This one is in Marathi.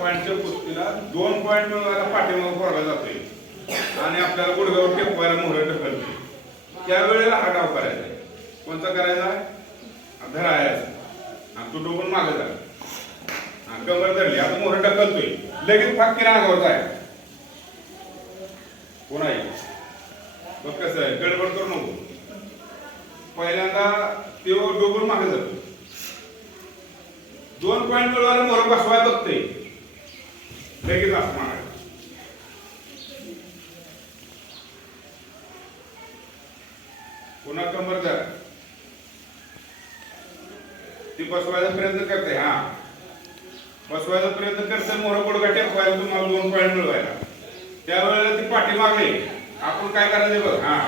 पॉईंटच्या कुस्तीला 2 पॉईंट मिळवायला पाठीमागे फोडला जातोय आणि आपल्याला गुडघ्यावर टेकवायला मोहर ढकलते. त्यावेळेला हा डाव करायचा. कोणता करायचा? धरायचा आणि तो डोकून मागे जा. कमर धरली, आता मोहर ढकलतोय, लगेच फाटकीने अंगावर जाय. कोण आहे बघ कसं आहे, गडबड करू नको. पहिल्यांदा तो डोकून मागे जातो. 2 पॉईंट मिळवायला मोहर बसवाय बघते, लगेच असं मागायचं. पुन्हा कंबर धर, ती बसवायचा प्रयत्न करते. हा बसवायचा प्रयत्न करते, मोहर गुडघा टेकवायला तुम्हाला 2 पॉईंट मिळवायला. त्यावेळेला ती पाठीमागे आपण काय करायचं बघ. हा